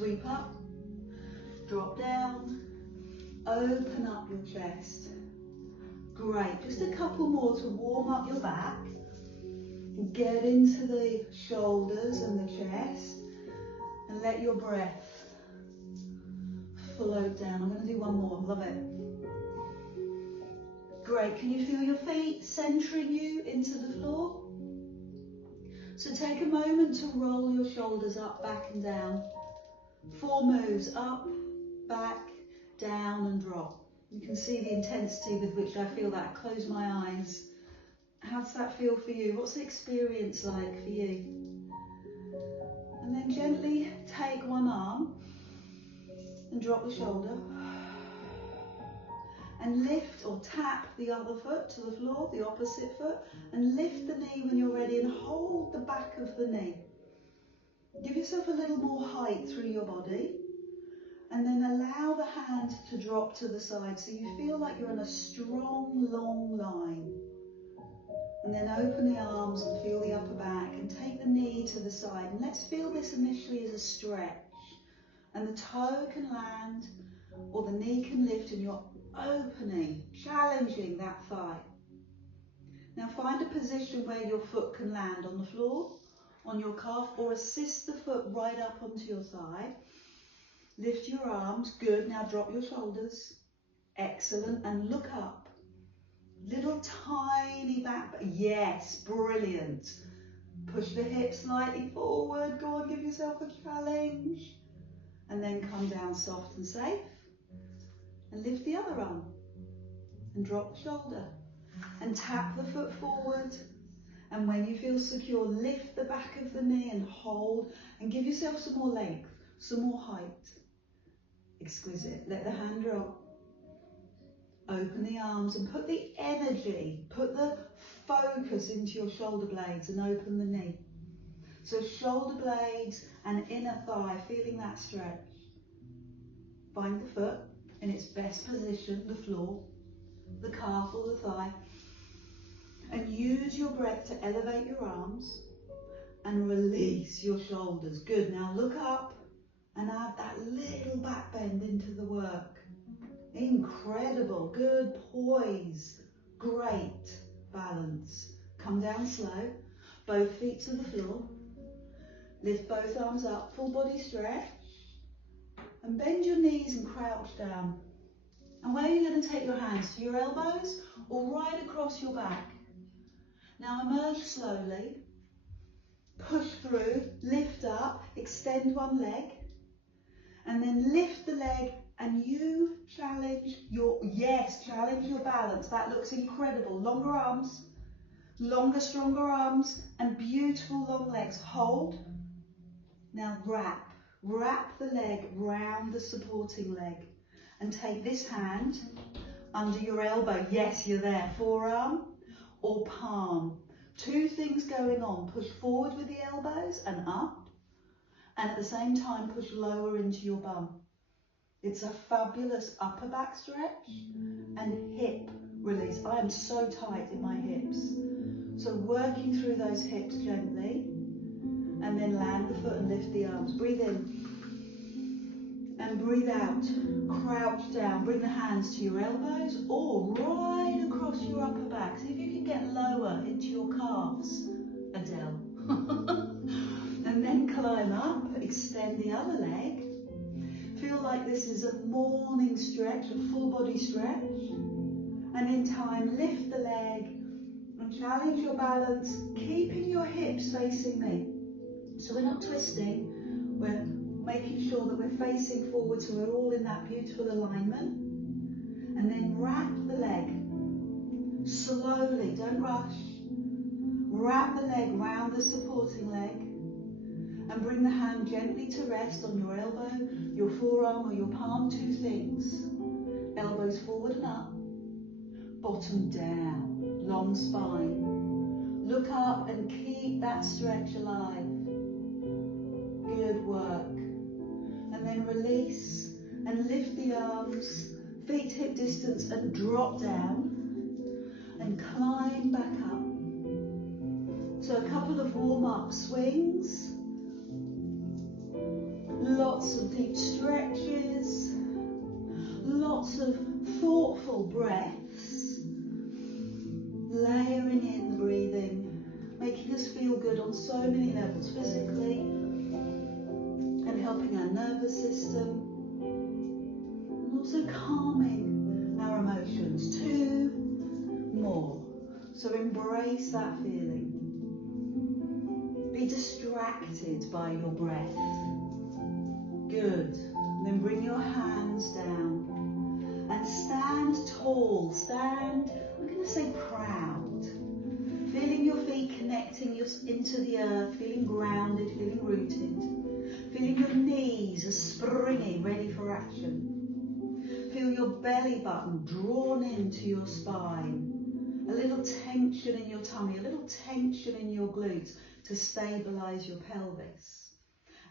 Sweep up, drop down, open up your chest. Great, just a couple more to warm up your back. Get into the shoulders and the chest and let your breath float down. I'm going to do one more, love it. Great, can you feel your feet centering you into the floor? So take a moment to roll your shoulders up, back and down. 4 moves, up, back, down and drop. You can see the intensity with which I feel that. Close my eyes. How does that feel for you? What's the experience like for you? And then gently take one arm and drop the shoulder. And lift or tap the other foot to the floor, the opposite foot, and lift the knee when you're ready and hold the back of the knee. Give yourself a little more height through your body and then allow the hand to drop to the side so you feel like you're in a strong, long line. And then open the arms and feel the upper back and take the knee to the side. And let's feel this initially as a stretch. And the toe can land or the knee can lift and you're opening, challenging that thigh. Now find a position where your foot can land on the floor, on your calf, or assist the foot right up onto your thigh. Lift your arms, good. Now drop your shoulders, excellent, and look up. Little tiny back, yes, brilliant. Push the hips slightly forward, go on, give yourself a challenge. And then come down soft and safe. And lift the other arm and drop the shoulder and tap the foot forward, and when you feel secure, lift the back of the knee and hold and give yourself some more length, some more height. Exquisite. Let the hand drop. Open the arms and put the energy, put the focus into your shoulder blades and open the knee. So shoulder blades and inner thigh, feeling that stretch. Find the foot in its best position, the floor, the calf or the thigh, and use your breath to elevate your arms and release your shoulders. Good, now look up and add that little back bend into the work. Incredible, good poise, great balance. Come down slow, both feet to the floor, lift both arms up, full body stretch. And bend your knees and crouch down. And where are you going to take your hands? To your elbows or right across your back? Now emerge slowly. Push through, lift up, extend one leg. And then lift the leg and you challenge your balance. That looks incredible. Longer arms, longer, stronger arms, and beautiful long legs. Hold. Now wrap. Wrap the leg round the supporting leg and take this hand under your elbow. Yes, you're there. Forearm or palm. 2 things going on. Push forward with the elbows and up, and at the same time push lower into your bum. It's a fabulous upper back stretch and hip release. I am so tight in my hips. So working through those hips gently. And then land the foot and lift the arms. Breathe in and breathe out. Crouch down. Bring the hands to your elbows or right across your upper back. See if you can get lower into your calves, Adele. And then climb up. Extend the other leg. Feel like this is a morning stretch, a full body stretch. And in time, lift the leg and challenge your balance, keeping your hips facing me. So we're not twisting, we're making sure that we're facing forward so we're all in that beautiful alignment. And then wrap the leg, slowly, don't rush. Wrap the leg round the supporting leg and bring the hand gently to rest on your elbow, your forearm or your palm. 2 things, elbows forward and up, bottom down, long spine. Look up and keep that stretch alive. Good work. And then release and lift the arms, feet hip distance, and drop down and climb back up. So a couple of warm-up swings. Lots of deep stretches, lots of thoughtful breaths, layering in the breathing, making us feel good on so many levels, physically, and helping our nervous system, and also calming our emotions. 2 more. So embrace that feeling. Be distracted by your breath. Good. And then bring your hands down and stand tall. Stand, I'm going to say proud. Feeling your feet connecting into the earth, feeling grounded, feeling rooted. Feeling your knees are springy, ready for action. Feel your belly button drawn into your spine. A little tension in your tummy, a little tension in your glutes to stabilize your pelvis.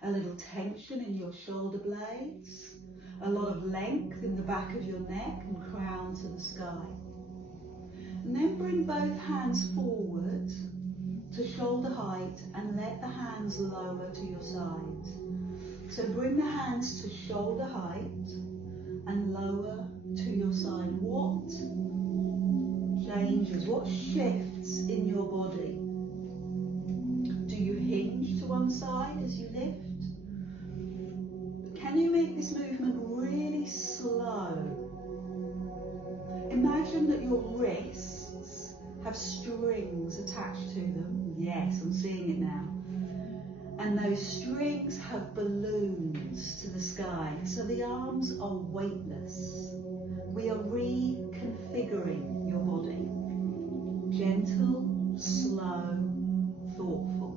A little tension in your shoulder blades. A lot of length in the back of your neck and crown to the sky. And then bring both hands forward to shoulder height and let the hands lower to your sides. So bring the hands to shoulder height and lower to your side. What changes, what shifts in your body? Do you hinge to one side as you lift? Can you make this movement really slow? Imagine that your wrists have strings attached to them. Yes, I'm seeing it now. And those strings have balloons to the sky. So the arms are weightless. We are reconfiguring your body. Gentle, slow, thoughtful.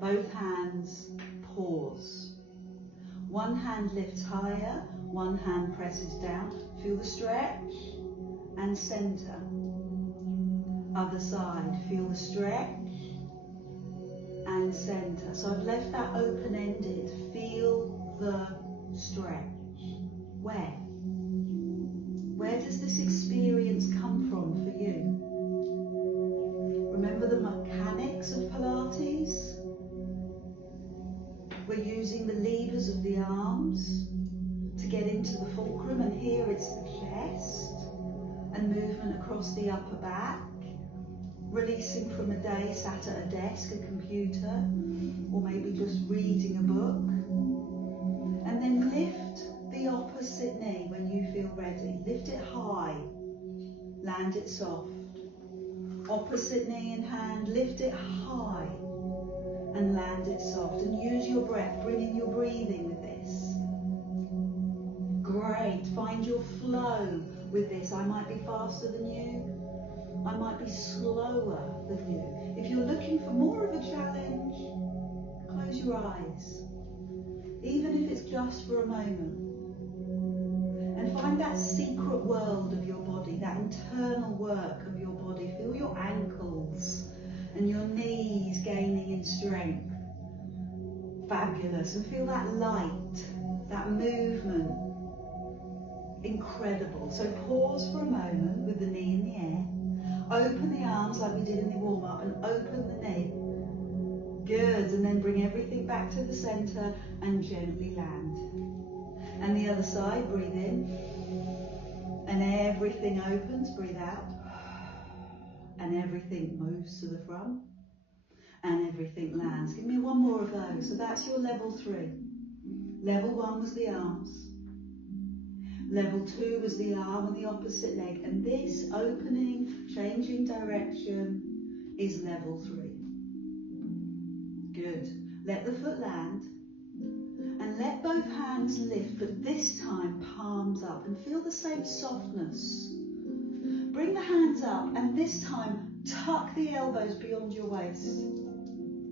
Both hands, pause. One hand lifts higher, one hand presses down. Feel the stretch and center. Other side, feel the stretch and center. So I've left that open-ended. Feel the stretch. Where? Where does this experience come from for you? Remember the mechanics of Pilates? We're using the levers of the arms to get into the fulcrum, and here it's the chest and movement across the upper back, releasing from a day sat at a desk, a computer, or maybe just reading a book. And then lift the opposite knee when you feel ready. Lift it high, land it soft. Opposite knee in hand, lift it high and land it soft. And use your breath, bring in your breathing with this. Great, find your flow with this. I might be faster than you, I might be slower than you. If you're looking for more of a challenge, close your eyes, even if it's just for a moment. And find that secret world of your body, that internal work of your body. Feel your ankles and your knees gaining in strength. Fabulous. And feel that light, that movement. Incredible. So pause for a moment with the knee in the air. Open the arms like we did in the warm-up and open the knee. Good. And then bring everything back to the center and gently land. And the other side, breathe in. And everything opens, breathe out. And everything moves to the front. And everything lands. Give me one more of those. So that's your level 3. Level 1 was the arms. Level 2 was the arm and the opposite leg. And this opening, changing direction is level 3. Good. Let the foot land. And let both hands lift, but this time palms up, and feel the same softness. Bring the hands up, and this time tuck the elbows beyond your waist.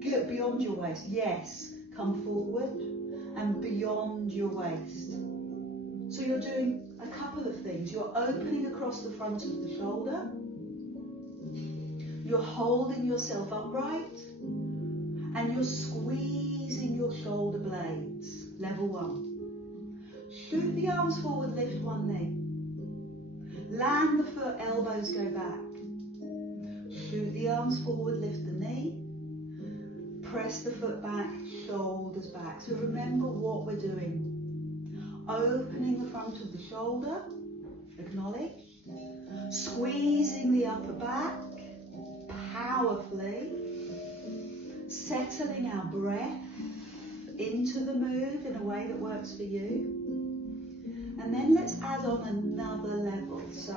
Good, beyond your waist, yes. Come forward and beyond your waist. So you're doing a couple of things. You're opening across the front of the shoulder. You're holding yourself upright, and you're squeezing your shoulder blades. Level 1. Shoot the arms forward, lift one knee. Land the foot, elbows go back. Shoot the arms forward, lift the knee. press the foot back, shoulders back. So remember what we're doing. Opening the front of the shoulder, acknowledged. Squeezing the upper back, powerfully. Settling our breath into the move in a way that works for you. And then let's add on another level. So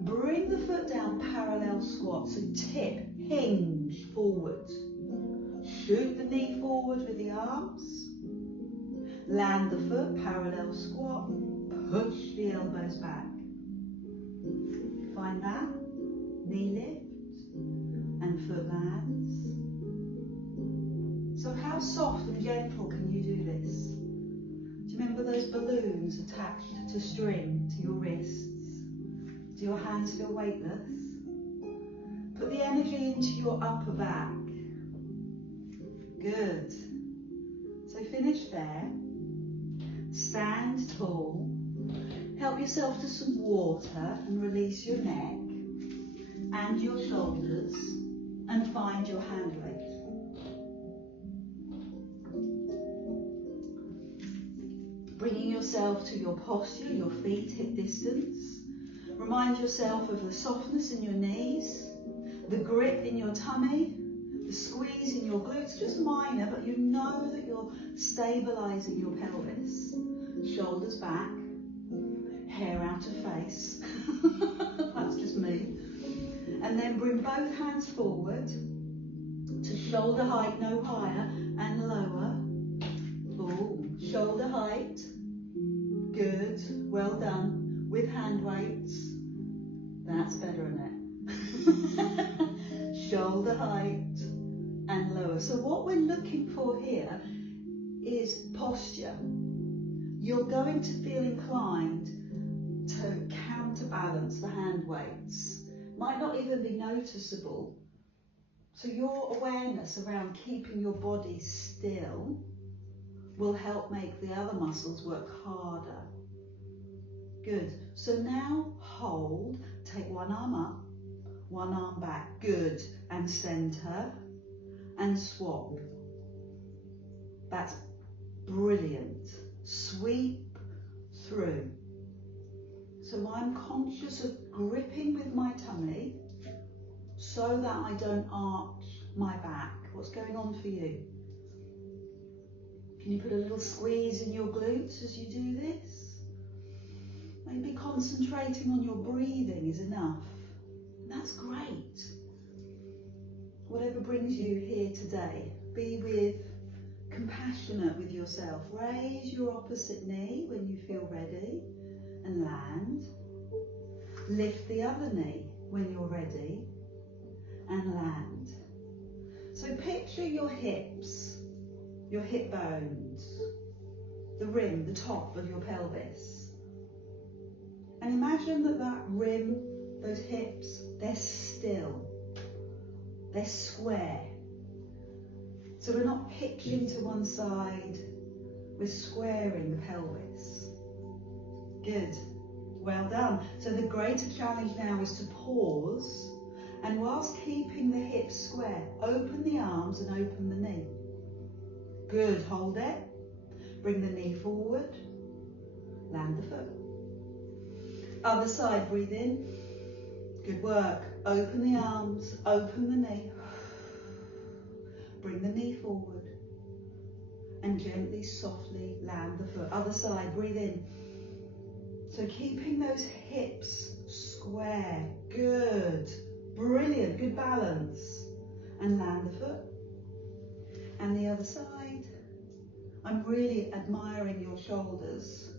bring the foot down, parallel squat. So tip, hinge forward. Shoot the knee forward with the arms. Land the foot, parallel squat. Push the elbows back. Find that. Knee lift and foot lands. So how soft and gentle can you do this? Do you remember those balloons attached to string to your wrists? Do your hands feel weightless? Put the energy into your upper back. Good. So finish there. Stand tall. Help yourself to some water and release your neck and your shoulders and find your hand weight. Bringing yourself to your posture, your feet hip distance. Remind yourself of the softness in your knees, the grip in your tummy, the squeeze in your glutes, just minor, but you know that you're stabilizing your pelvis. Shoulders back, hair out of face. That's just me. And then bring both hands forward to shoulder height, no higher, and lower. Ooh, shoulder height. Good, well done. With hand weights. That's better, isn't it? Shoulder height and lower. So what we're looking for here is posture. You're going to feel inclined to counterbalance the hand weights. Might not even be noticeable. So your awareness around keeping your body still will help make the other muscles work harder. Good. So now hold, take one arm up, one arm back. Good. And center and swap. That's brilliant. Sweep through. So I'm conscious of gripping with my tummy so that I don't arch my back. What's going on for you? Can you put a little squeeze in your glutes as you do this? Maybe concentrating on your breathing is enough. That's great. Whatever brings you here today, be compassionate with yourself. Raise your opposite knee when you feel ready and land. Lift the other knee when you're ready and land. So picture your hips, your hip bones, the rim, the top of your pelvis. And imagine that rim, those hips, they're still. They're square. So we're not pitching to one side, we're squaring the pelvis. Good. Well done. So the greater challenge now is to pause, and whilst keeping the hips square, open the arms and open the knee. Good. Hold it. Bring the knee forward. Land the foot. Other side, breathe in. Good work. Open the arms, open the knee. Bring the knee forward. And gently, softly land the foot. Other side, breathe in. So keeping those hips square. Good. Brilliant. Good balance. And land the foot. And the other side. I'm really admiring your shoulders.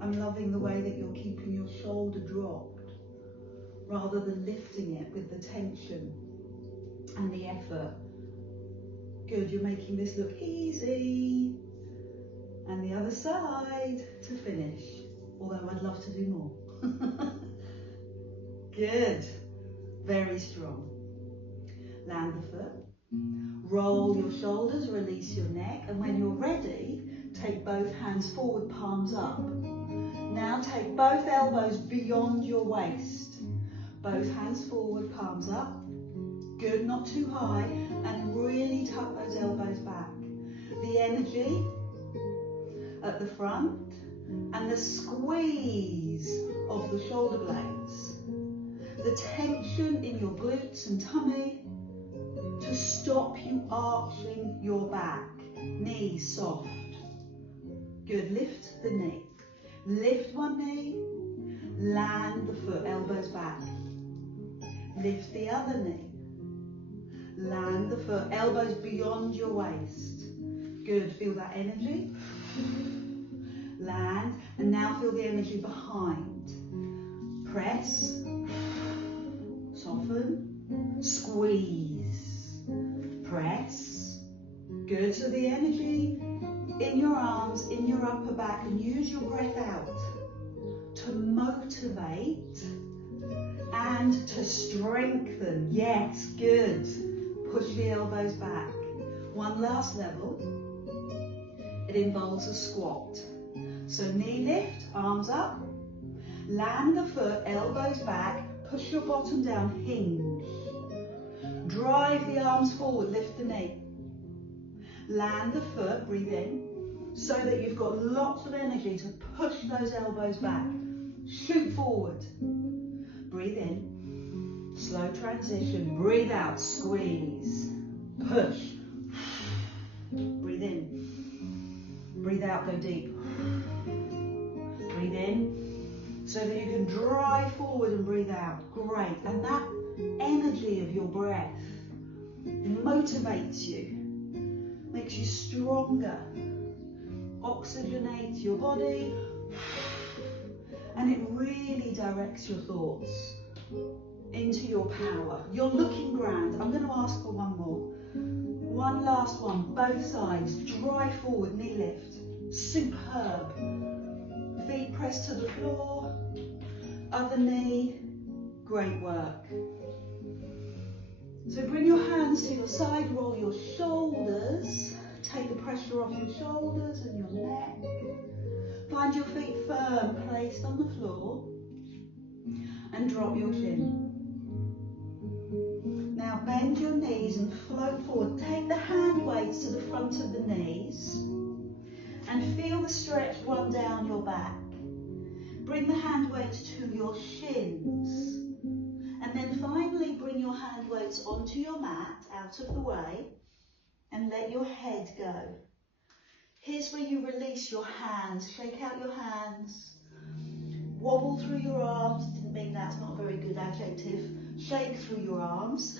I'm loving the way that you're keeping your shoulder dropped rather than lifting it with the tension and the effort. Good, you're making this look easy. And the other side to finish, although I'd love to do more. Good, very strong. Land the foot. Roll your shoulders, release your neck, and when you're ready, take both hands forward, palms up. Now take both elbows beyond your waist. Both hands forward, palms up. Good, not too high. And really tuck those elbows back. The energy at the front and the squeeze of the shoulder blades. The tension in your glutes and tummy to stop you arching your back. Knees soft. Good, lift the knee. Lift one knee, land the foot, elbows back. Lift the other knee. Land the foot, elbows beyond your waist. Good, feel that energy. Land, and now feel the energy behind. Press, soften, squeeze, press. Good, so the energy in your arms, in your upper back, and use your breath out to motivate and to strengthen. Yes, good. Push the elbows back. One last level. It involves a squat. So knee lift, arms up. Land the foot, elbows back. Push your bottom down, hinge. Drive the arms forward, lift the knee. Land the foot, breathe in, so that you've got lots of energy to push those elbows back. Shoot forward. Breathe in. Slow transition. Breathe out. Squeeze. Push. Breathe in. Breathe out. Go deep. Breathe in so that you can drive forward and breathe out. Great. And that energy of your breath motivates you, makes you stronger, oxygenates your body, and it really directs your thoughts into your power. You're looking grand. I'm going to ask for one more. One last one, both sides. Drive forward, knee lift. Superb. Feet pressed to the floor. Other knee. Great work. So bring your hands to your side, roll your shoulders. Take the pressure off your shoulders and your neck. Find your feet firm, placed on the floor, and drop your chin. Now bend your knees and float forward. Take the hand weights to the front of the knees and feel the stretch run down your back. Bring the hand weights to your shins, and then finally bring your hand weights onto your mat, out of the way, and let your head go. Here's where you release your hands. Shake out your hands. Wobble through your arms. Didn't mean that's not a very good adjective. Shake through your arms.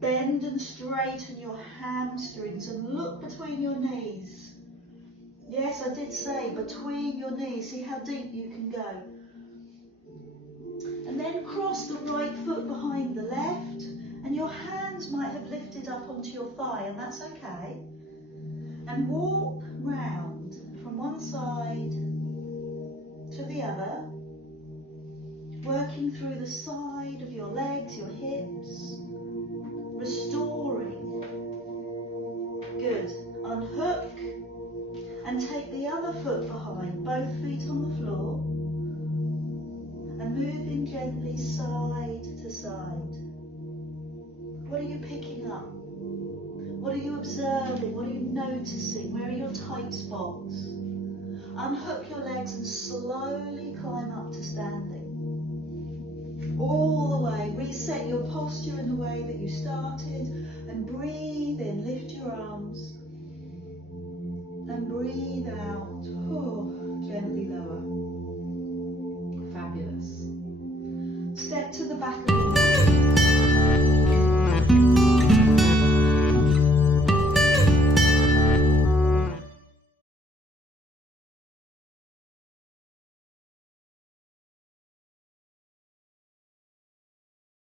Bend and straighten your hamstrings and look between your knees. Yes, I did say between your knees. See how deep you can go. And then cross the right foot behind the left, and your hands might have lifted up onto your thigh, and that's okay. And walk round from one side to the other, working through the side of your legs, your hips, restoring. Good. Unhook and take the other foot behind, both feet on the floor, and moving gently side to side. What are you picking up? What are you observing? What are you noticing? Where are your tight spots? Unhook your legs and slowly climb up to standing. All the way. Reset your posture in the way that you started, and breathe in. Lift your arms and breathe out. Gently lower. Fabulous. Step to the back of